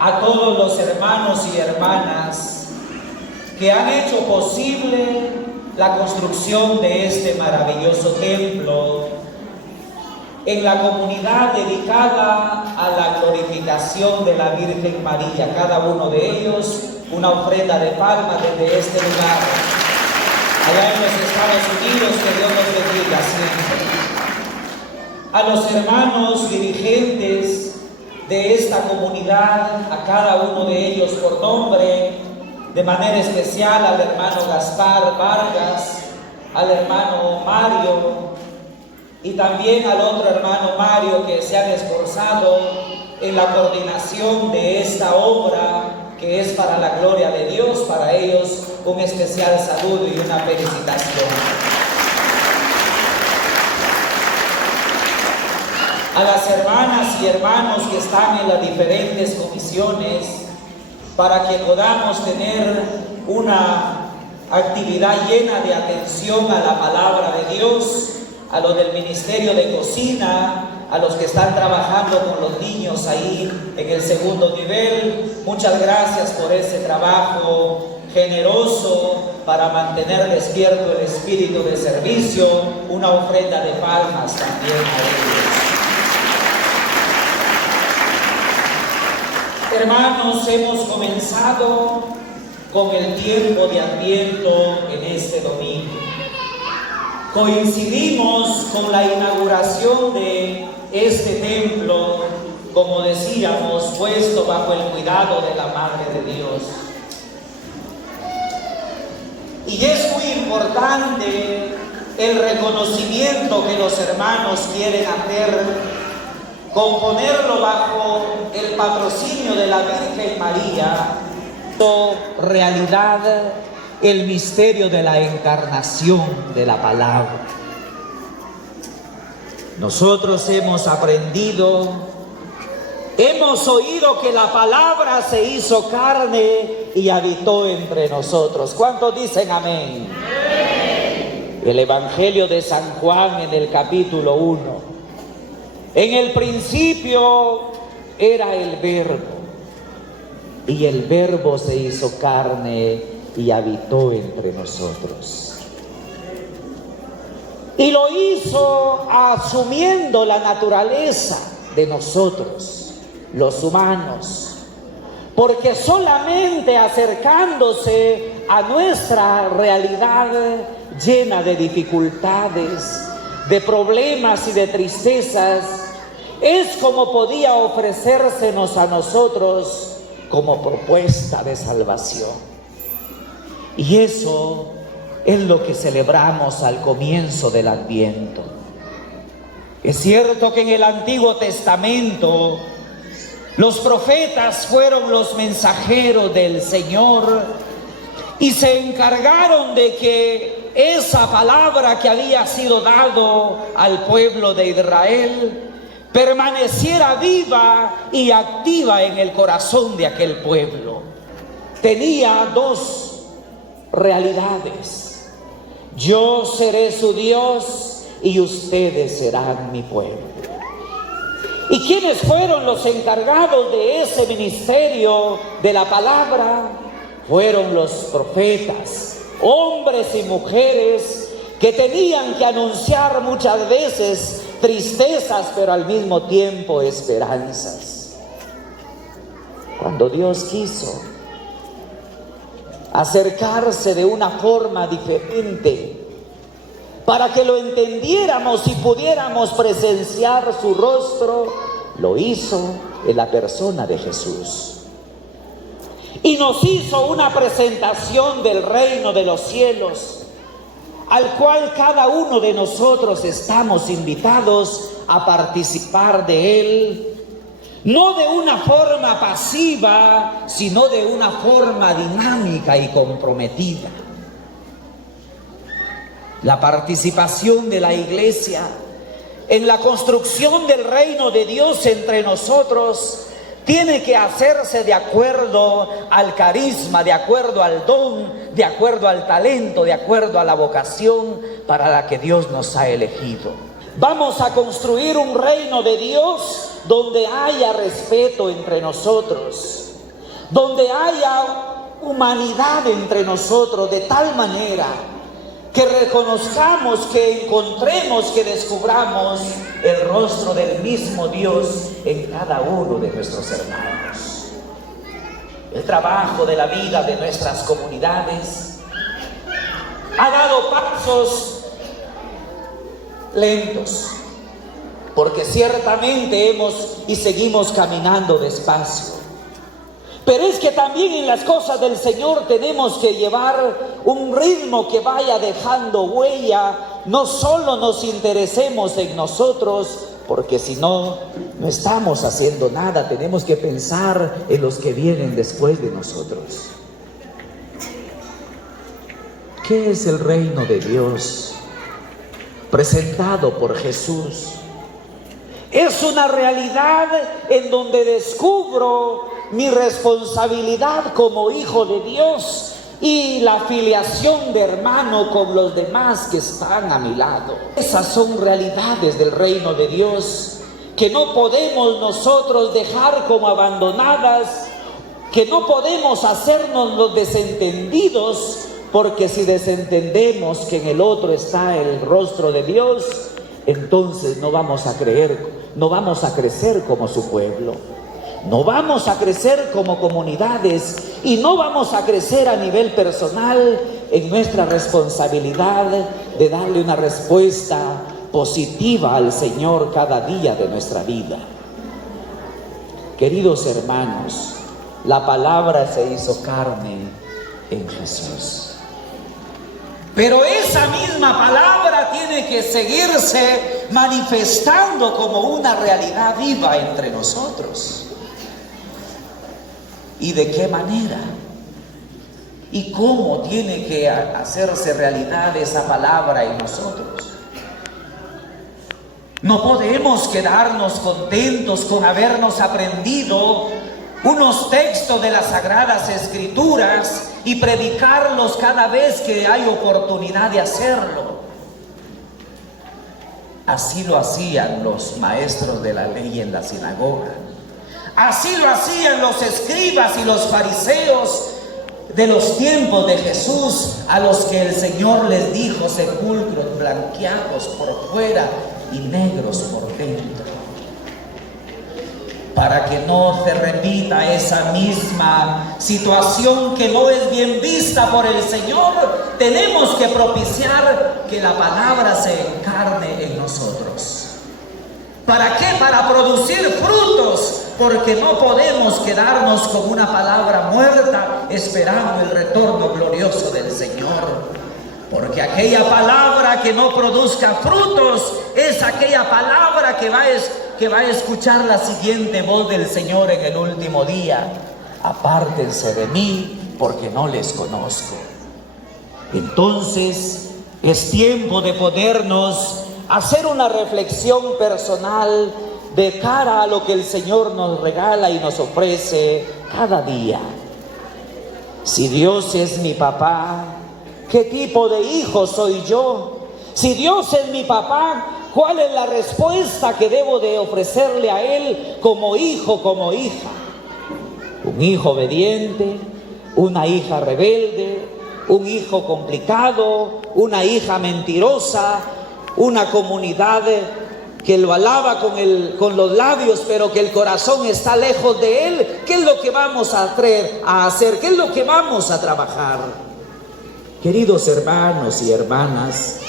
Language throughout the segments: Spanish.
a todos los hermanos y hermanas que han hecho posible la construcción de este maravilloso templo en la comunidad dedicada a la glorificación de la Virgen María. Cada uno de ellos una ofrenda de palmas desde este lugar, allá en los Estados Unidos. Que Dios los bendiga siempre. A los hermanos dirigentes de esta comunidad, a cada uno de ellos por nombre, de manera especial al hermano Gaspar Vargas, al hermano Mario y también al otro hermano Mario, que se han esforzado en la coordinación de esta obra que es para la gloria de Dios. Para ellos un especial saludo y una felicitación. A las hermanas y hermanos que están en las diferentes comisiones, para que podamos tener una actividad llena de atención a la palabra de Dios, a los del Ministerio de Cocina, a los que están trabajando con los niños ahí en el segundo nivel. Muchas gracias por ese trabajo generoso para mantener despierto el espíritu de servicio. Una ofrenda de palmas también a ellos. Hermanos, hemos comenzado con el tiempo de Adviento en este domingo. Coincidimos con la inauguración de este templo, como decíamos, puesto bajo el cuidado de la Madre de Dios. Y es muy importante el reconocimiento que los hermanos quieren hacer con ponerlo bajo el patrocinio de la Virgen María, realidad el misterio de la encarnación de la palabra. Nosotros hemos aprendido, hemos oído que la palabra se hizo carne y habitó entre nosotros. ¿Cuántos dicen amén? Amén. El Evangelio de San Juan en el capítulo 1. En el principio era el Verbo, y el Verbo se hizo carne y habitó entre nosotros. Y lo hizo asumiendo la naturaleza de nosotros, los humanos, porque solamente acercándose a nuestra realidad llena de dificultades, de problemas y de tristezas, es como podía ofrecérsenos a nosotros como propuesta de salvación. Y eso es lo que celebramos al comienzo del Adviento. Es cierto que en el Antiguo Testamento los profetas fueron los mensajeros del Señor y se encargaron de que esa palabra que había sido dado al pueblo de Israel permaneciera viva y activa en el corazón de aquel pueblo. Tenía dos realidades: yo seré su Dios y ustedes serán mi pueblo. ¿Y quiénes fueron los encargados de ese ministerio de la palabra? Fueron los profetas, hombres y mujeres que tenían que anunciar muchas veces tristezas, pero al mismo tiempo esperanzas. Cuando Dios quiso acercarse de una forma diferente para que lo entendiéramos y pudiéramos presenciar su rostro, lo hizo en la persona de Jesús. Y nos hizo una presentación del reino de los cielos, al cual cada uno de nosotros estamos invitados a participar de él, no de una forma pasiva, sino de una forma dinámica y comprometida. La participación de la Iglesia en la construcción del reino de Dios entre nosotros tiene que hacerse de acuerdo al carisma, de acuerdo al don, de acuerdo al talento, de acuerdo a la vocación para la que Dios nos ha elegido. Vamos a construir un reino de Dios donde haya respeto entre nosotros, donde haya humanidad entre nosotros, de tal manera que reconozcamos, que encontremos, que descubramos el rostro del mismo Dios en cada uno de nuestros hermanos. El trabajo de la vida de nuestras comunidades ha dado pasos lentos, porque ciertamente hemos y seguimos caminando despacio. Pero es que también en las cosas del Señor tenemos que llevar un ritmo que vaya dejando huella. No solo nos interesemos en nosotros, porque si no, no estamos haciendo nada. Tenemos que pensar en los que vienen después de nosotros. ¿Qué es el reino de Dios presentado por Jesús? Es una realidad en donde descubro mi responsabilidad como hijo de Dios y la filiación de hermano con los demás que están a mi lado. Esas son realidades del reino de Dios que no podemos nosotros dejar como abandonadas, que no podemos hacernos los desentendidos, porque si desentendemos que en el otro está el rostro de Dios, entonces no vamos a creer, no vamos a crecer como su pueblo. No vamos a crecer como comunidades y no vamos a crecer a nivel personal en nuestra responsabilidad de darle una respuesta positiva al Señor cada día de nuestra vida. Queridos hermanos, la palabra se hizo carne en Jesús. Pero esa misma palabra tiene que seguirse manifestando como una realidad viva entre nosotros. ¿Y de qué manera? ¿Y cómo tiene que hacerse realidad esa palabra en nosotros? No podemos quedarnos contentos con habernos aprendido unos textos de las Sagradas Escrituras y predicarlos cada vez que hay oportunidad de hacerlo. Así lo hacían los maestros de la ley en la sinagoga. Así lo hacían los escribas y los fariseos de los tiempos de Jesús, a los que el Señor les dijo: sepulcros blanqueados por fuera y negros por dentro. Para que no se repita esa misma situación que no es bien vista por el Señor, tenemos que propiciar que la palabra se encarne en nosotros. ¿Para qué? Para producir frutos, porque no podemos quedarnos con una palabra muerta esperando el retorno glorioso del Señor. Porque aquella palabra que no produzca frutos es aquella palabra que va a escuchar la siguiente voz del Señor en el último día: apártense de mí, porque no les conozco. Entonces es tiempo de podernos hacer una reflexión personal de cara a lo que el Señor nos regala y nos ofrece cada día. Si Dios es mi papá, ¿qué tipo de hijo soy yo? Si Dios es mi papá, ¿cuál es la respuesta que debo de ofrecerle a Él como hijo, como hija? Un hijo obediente, una hija rebelde, un hijo complicado, una hija mentirosa, una comunidad que lo alaba con los labios, pero que el corazón está lejos de Él. ¿Qué es lo que vamos a hacer? ¿Qué es lo que vamos a trabajar? Queridos hermanos y hermanas,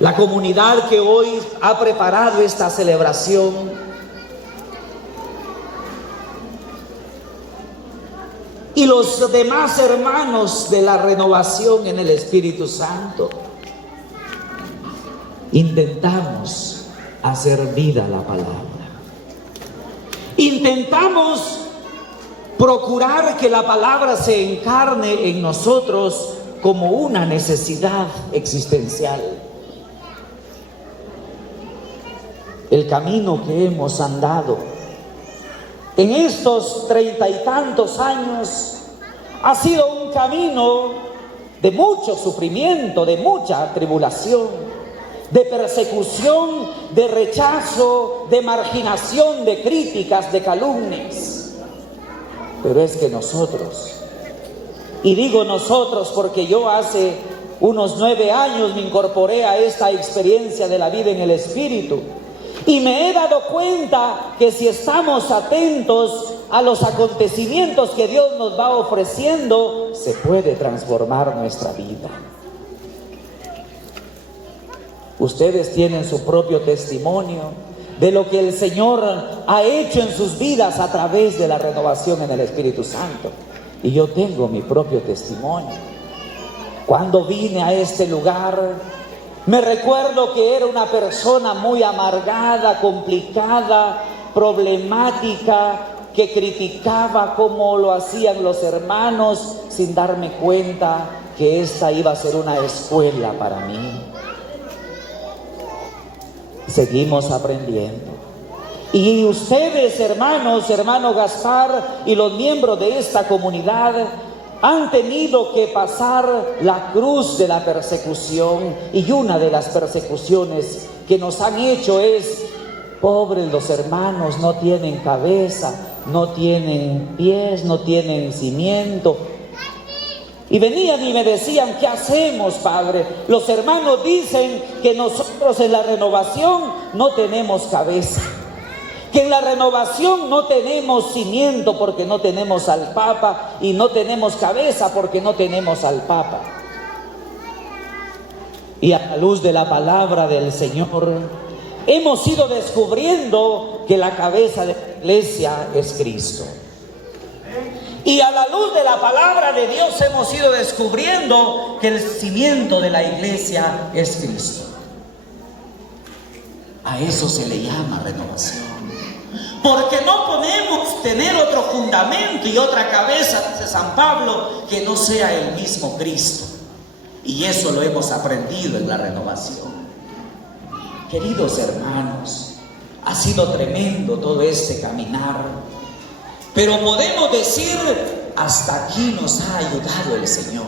la comunidad que hoy ha preparado esta celebración y los demás hermanos de la renovación en el Espíritu Santo, intentamos hacer vida la palabra. Intentamos procurar que la palabra se encarne en nosotros como una necesidad existencial. El camino que hemos andado en estos 30 y tantos años ha sido un camino de mucho sufrimiento, de mucha tribulación, de persecución, de rechazo, de marginación, de críticas, de calumnias. Pero es que nosotros, y digo nosotros porque yo hace unos 9 años me incorporé a esta experiencia de la vida en el Espíritu, y me he dado cuenta que si estamos atentos a los acontecimientos que Dios nos va ofreciendo, se puede transformar nuestra vida. Ustedes tienen su propio testimonio de lo que el Señor ha hecho en sus vidas a través de la renovación en el Espíritu Santo. Y yo tengo mi propio testimonio. Cuando vine a este lugar, me recuerdo que era una persona muy amargada, complicada, problemática, que criticaba cómo lo hacían los hermanos sin darme cuenta que esta iba a ser una escuela para mí. Seguimos aprendiendo. Y ustedes, hermanos, hermano Gaspar y los miembros de esta comunidad, han tenido que pasar la cruz de la persecución. Y una de las persecuciones que nos han hecho es: pobres los hermanos, no tienen cabeza, no tienen pies, no tienen cimiento. Y venían y me decían: ¿qué hacemos, Padre? Los hermanos dicen que nosotros en la renovación no tenemos cabeza, que en la renovación no tenemos cimiento porque no tenemos al Papa, y no tenemos cabeza porque no tenemos al Papa. Y a la luz de la palabra del Señor, hemos ido descubriendo que la cabeza de la iglesia es Cristo. Y a la luz de la palabra de Dios hemos ido descubriendo que el cimiento de la iglesia es Cristo. A eso se le llama renovación. Porque no podemos tener otro fundamento y otra cabeza, dice San Pablo, que no sea el mismo Cristo. Y eso lo hemos aprendido en la renovación. Queridos hermanos, ha sido tremendo todo este caminar. Pero podemos decir: hasta aquí nos ha ayudado el Señor.